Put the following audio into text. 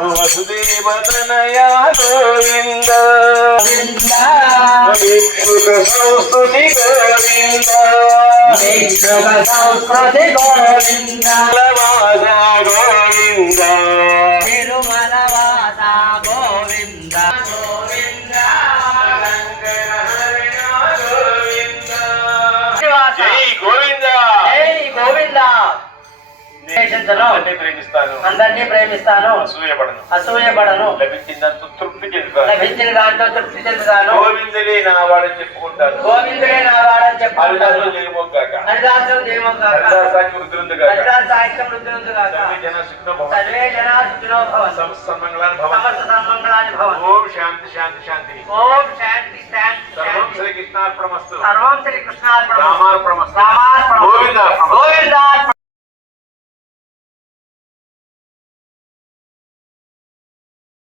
వసుదేవతనయా గోవింద భిక్షుక సంస్కృతి గోవింద భిక్షుక సంస్కృతి గోవింద వాస గోవింద తిరుమల వాస గోవింద గోవింద జై గోవింద జై గోవింద. అందరినీ ప్రేమిస్తాను, అసూయపడను, లభించిన దాంతో తృప్తి చెందుతాను, లభించిన దాంట్లో తృప్తి చెందుతాను. గోవిందుడే నా వాడని చెప్పుకుంటాను, గోవిందుడే నా వాడని చెప్పుకుంటాను. హరిదాసులు జయమొగ్గాక, హరిదాసాకి వృద్ధులుందుగాక, హరిదాసాఖ్యం వృద్ధులుందుగాక. సర్వే జనా సుఖినో భవంతు, సర్వే జనా సుఖినో భవంతు, సమస్త సన్మంగళాని భవంతు, సమస్త సన్మంగళాని భవంతు. ఓం శాంతి శాంతి శాంతి. ఓం శాంతి శాంతి సర్వం శాంతి. శ్రీకృష్ణార్పణమస్తు, సర్వం శ్రీకృష్ణార్పణమస్తు. రామార్పణమస్తు, రామార్పణమస్తు. గోవిందార్పణమస్తు. గోవిందార్పణమస్తు.